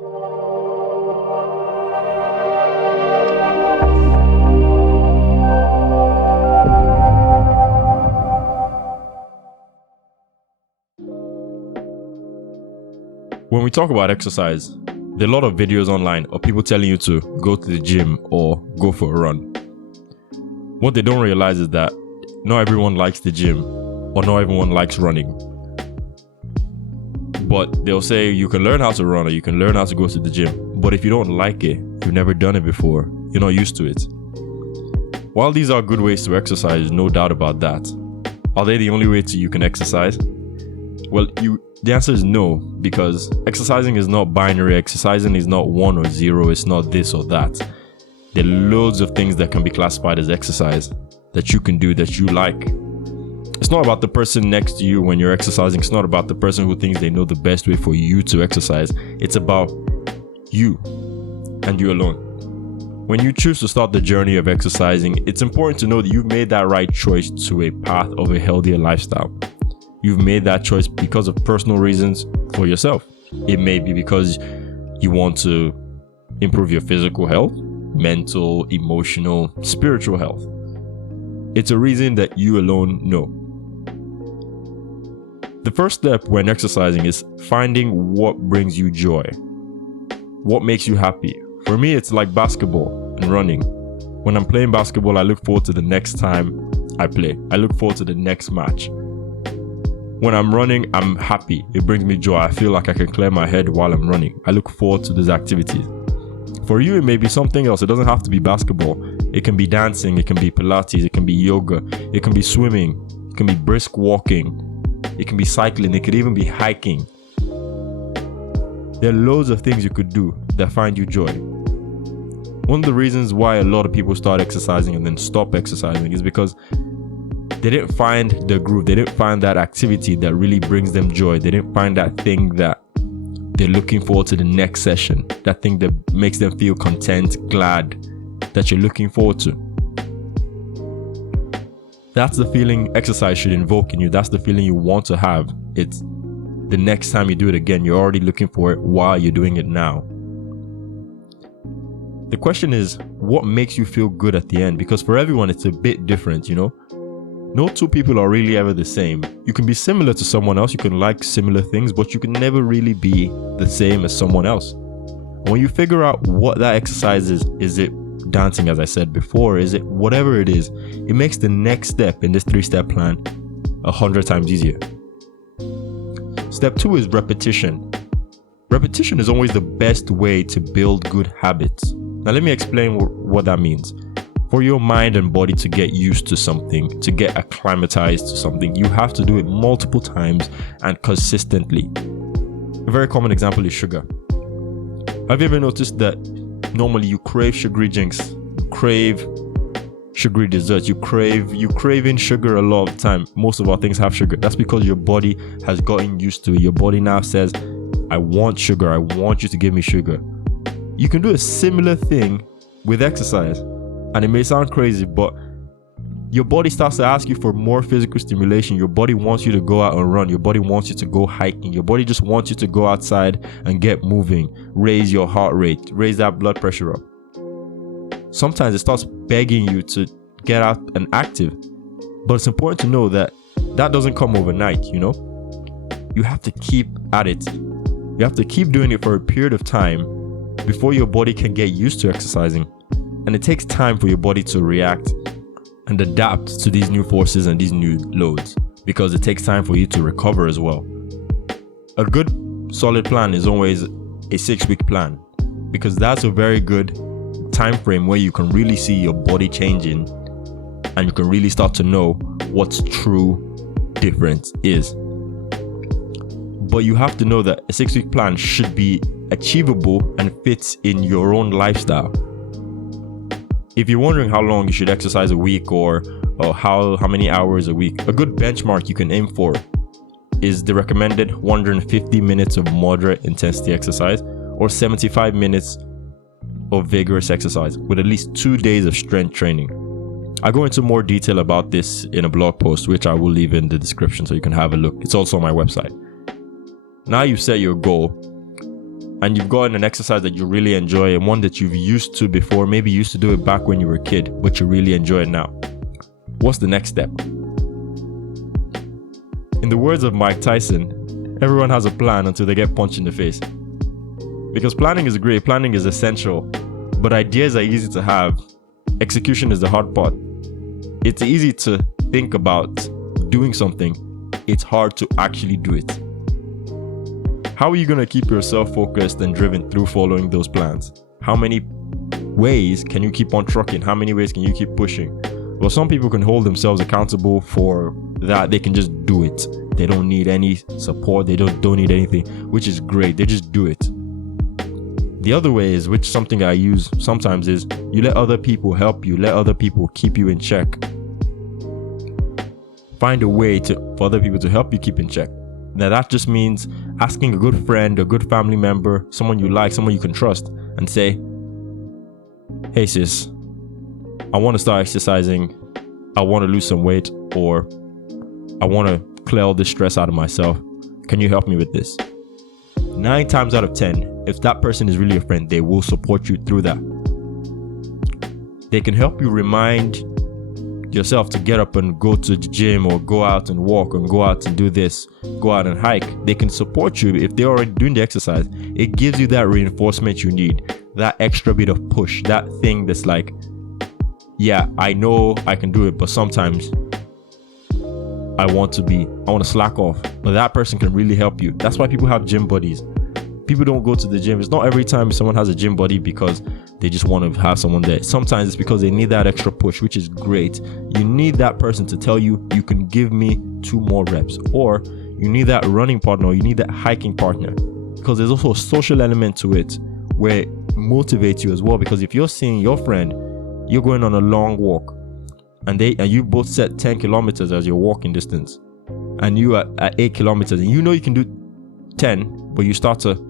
When we talk about exercise, there are a lot of videos online of people telling you to go to the gym or go for a run. What they don't realize is that not everyone likes the gym or not everyone likes running. But they'll say you can learn how to run or you can learn how to go to the gym. But if you don't like it, you've never done it before, you're not used to it. While these are good ways to exercise, no doubt about that, are they the only way you can exercise? Well, the answer is no, because exercising is not binary. Exercising is not 1 or 0. It's not this or that. There are loads of things that can be classified as exercise that you can do that you like. It's not about the person next to you when you're exercising. It's not about the person who thinks they know the best way for you to exercise. It's about you and you alone. When you choose to start the journey of exercising, it's important to know that you've made that right choice to a path of a healthier lifestyle. You've made that choice because of personal reasons for yourself. It may be because you want to improve your physical health, mental, emotional, spiritual health. It's a reason that you alone know. The first step when exercising is finding what brings you joy. What makes you happy? For me, it's like basketball and running. When I'm playing basketball, I look forward to the next time I play. I look forward to the next match. When I'm running, I'm happy. It brings me joy. I feel like I can clear my head while I'm running. I look forward to these activities. For you, it may be something else. It doesn't have to be basketball. It can be dancing. It can be Pilates. It can be yoga. It can be swimming. It can be brisk walking. It can be cycling. It could even be hiking. There are loads of things you could do that find you joy. One of the reasons why a lot of people start exercising and then stop exercising is because they didn't find the groove. They didn't find that activity that really brings them joy. They didn't find that thing that they're looking forward to the next session. That thing that makes them feel content, glad, that you're looking forward to. That's the feeling exercise should invoke in you. That's the feeling you want to have. It's the next time you do it again, you're already looking for it while you're doing it now. The question is, what makes you feel good at the end? Because for everyone, it's a bit different, you know? No two people are really ever the same. You can be similar to someone else, you can like similar things, but you can never really be the same as someone else. When you figure out what that exercise is it dancing, as I said before, is it whatever it is, it makes the next step in this 3-step plan 100 times easier. Step 2 is repetition. Repetition is always the best way to build good habits. Now let me explain what that means. For your mind and body to get used to something, to get acclimatized to something, you have to do it multiple times and consistently. A very common example is sugar. Have you ever noticed that normally you crave sugary drinks, you crave sugary desserts, you craving sugar a lot of the time? Most of our things have sugar. That's because your body has gotten used to it. Your body now says, I want sugar. I want you to give me sugar. You can do a similar thing with exercise. And it may sound crazy, but your body starts to ask you for more physical stimulation. Your body wants you to go out and run. Your body wants you to go hiking. Your body just wants you to go outside and get moving, raise your heart rate, raise that blood pressure up. Sometimes it starts begging you to get out and active. But it's important to know that that doesn't come overnight, you know? You have to keep at it. You have to keep doing it for a period of time before your body can get used to exercising. And it takes time for your body to react and adapt to these new forces and these new loads, because it takes time for you to recover as well. A good solid plan is always a 6-week plan, because that's a very good time frame where you can really see your body changing and you can really start to know what's true difference is. But you have to know that a 6-week plan should be achievable and fits in your own lifestyle. If you're wondering how long you should exercise a week or how many hours a week, a good benchmark you can aim for is the recommended 150 minutes of moderate intensity exercise or 75 minutes of vigorous exercise with at least 2 days of strength training. I go into more detail about this in a blog post, which I will leave in the description so you can have a look. It's also on my website. Now you've set your goal. and you've gotten an exercise that you really enjoy and one that you've used to before, maybe you used to do it back when you were a kid, but you really enjoy it now. What's the next step? In the words of Mike Tyson, everyone has a plan until they get punched in the face. Because planning is great, planning is essential, but ideas are easy to have. Execution is the hard part. It's easy to think about doing something. It's hard to actually do it. How are you going to keep yourself focused and driven through following those plans? How many ways can you keep on trucking? How many ways can you keep pushing? Well, some people can hold themselves accountable for that. They can just do it. They don't need any support. They don't need anything, which is great. They just do it. The other way is, which something I use sometimes, is you let other people help you. Let other people keep you in check. Find a way for other people to help you keep in check. Now that just means asking a good friend, a good family member, someone you like, someone you can trust, and say, hey sis, I want to start exercising. I want to lose some weight, or I want to clear all this stress out of myself. Can you help me with this? 9 times out of 10, if that person is really a friend, they will support you through that. They can help you remind yourself to get up and go to the gym, or go out and walk, and go out and do this, go out and hike. They can support you if they're already doing the exercise. It gives you that reinforcement you need, that extra bit of push, that thing that's like, yeah, I know I can do it, but sometimes I want to slack off. But that person can really help you. That's why people have gym buddies. People don't go to the gym. It's not every time someone has a gym buddy because they just want to have someone there. Sometimes it's because they need that extra push, which is great. You need that person to tell you, you can give me 2 more reps. Or you need that running partner, or you need that hiking partner. Because there's also a social element to it where it motivates you as well. Because if you're seeing your friend, you're going on a long walk, and you both set 10 kilometers as your walking distance, and you are at 8 kilometers, and you know you can do 10, but you start to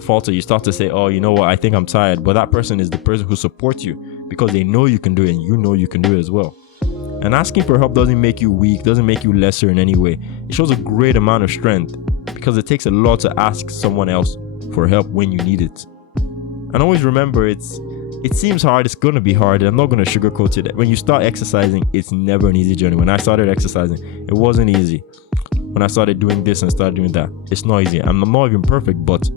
falter. You start to say, oh, you know what, I think I'm tired. But that person is the person who supports you because they know you can do it, and you know you can do it as well. And asking for help doesn't make you weak, doesn't make you lesser in any way. It shows a great amount of strength, because it takes a lot to ask someone else for help when you need it. And always remember, it seems hard, it's going to be hard. I'm not going to sugarcoat it. When you start exercising, it's never an easy journey. When I started exercising, it wasn't easy. When I started doing this and started doing that, it's not easy. I'm not even perfect, but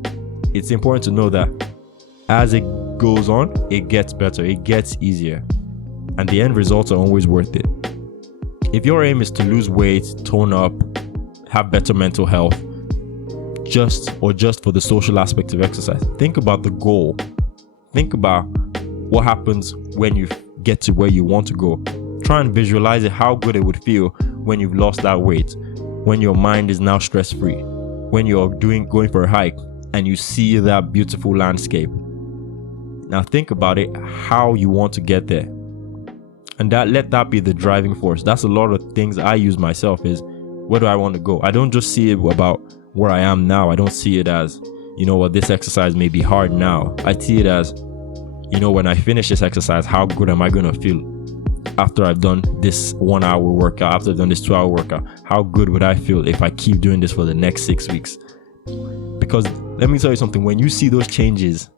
it's important to know that as it goes on, it gets better, it gets easier, and the end results are always worth it. If your aim is to lose weight, tone up, have better mental health, just for the social aspect of exercise, think about the goal. Think about what happens when you get to where you want to go. Try and visualize it, how good it would feel when you've lost that weight, when your mind is now stress-free, when you're going for a hike and you see that beautiful landscape. Now think about it, how you want to get there. And let that be the driving force. That's a lot of things I use myself, is where do I want to go? I don't just see it about where I am now. I don't see it as, you know what, this exercise may be hard now. I see it as, you know, when I finish this exercise, how good am I going to feel after I've done this 1 hour workout, after I've done this 2 hour workout? How good would I feel if I keep doing this for the next 6 weeks? Because let me tell you something, when you see those changes,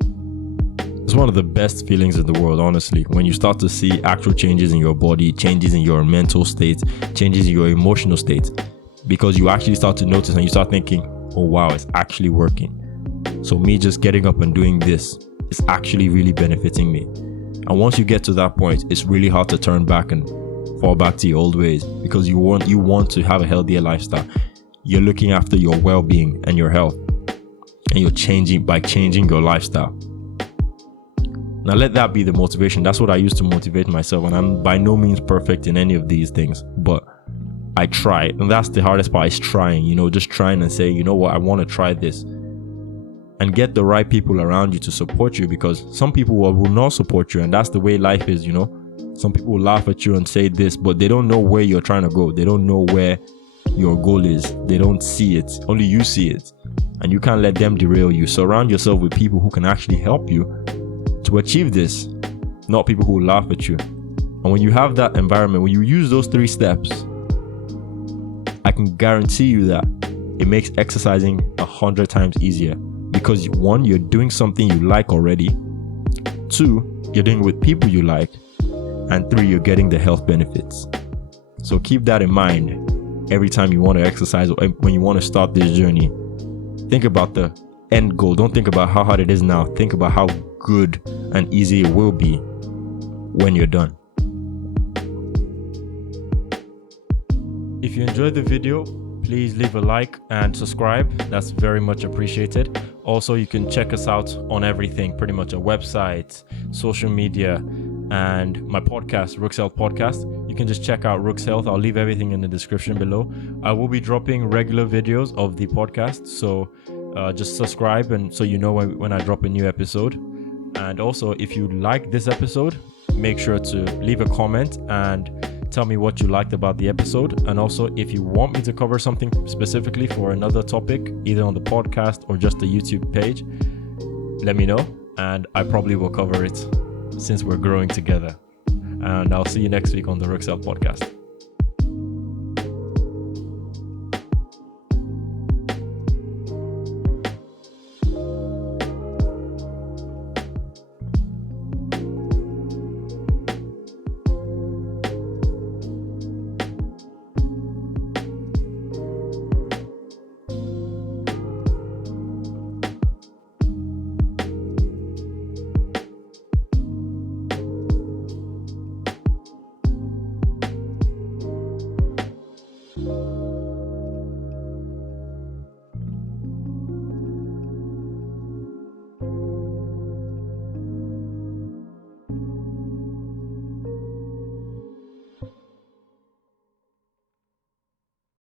it's one of the best feelings in the world, honestly. When you start to see actual changes in your body, changes in your mental state, changes in your emotional state, because you actually start to notice and you start thinking, oh wow, it's actually working. So me just getting up and doing this is actually really benefiting me. And once you get to that point, it's really hard to turn back and fall back to your old ways, because you want to have a healthier lifestyle. You're looking after your well-being and your health, and you're changing your lifestyle. Now let that be the motivation. That's what I use to motivate myself. And I'm by no means perfect in any of these things, but I try. And that's the hardest part, is trying, just trying and say, you know what, I want to try this. And get the right people around you to support you, because some people will not support you. And that's the way life is, Some people will laugh at you and say this, but they don't know where you're trying to go. They don't know where your goal is. They don't see it. Only you see it. And you can't let them derail you. Surround yourself with people who can actually help you to achieve this, not people who laugh at you. And when you have that environment, when you use those 3 steps, I can guarantee you that it makes exercising 100 times easier. because one, you're doing something you like already. Two, you're doing it with people you like. And three, you're getting the health benefits. So keep that in mind every time you want to exercise or when you want to start this journey. Think about the end goal. Don't think about how hard it is now. Think about how good and easy it will be when you're done. If you enjoyed the video, please leave a like and subscribe. That's very much appreciated. Also, you can check us out on everything, pretty much our website, social media, and my podcast, Rooks Health Podcast. You can just check out Rooks Health. I'll leave everything in the description below. I will be dropping regular videos of the podcast, so just subscribe and so you know when I drop a new episode. And also, if you like this episode, make sure to leave a comment and tell me what you liked about the episode. And also, if you want me to cover something specifically for another topic, either on the podcast or just the YouTube page, let me know and I probably will cover it since we're growing together. And I'll see you next week on the Rooks Health Podcast.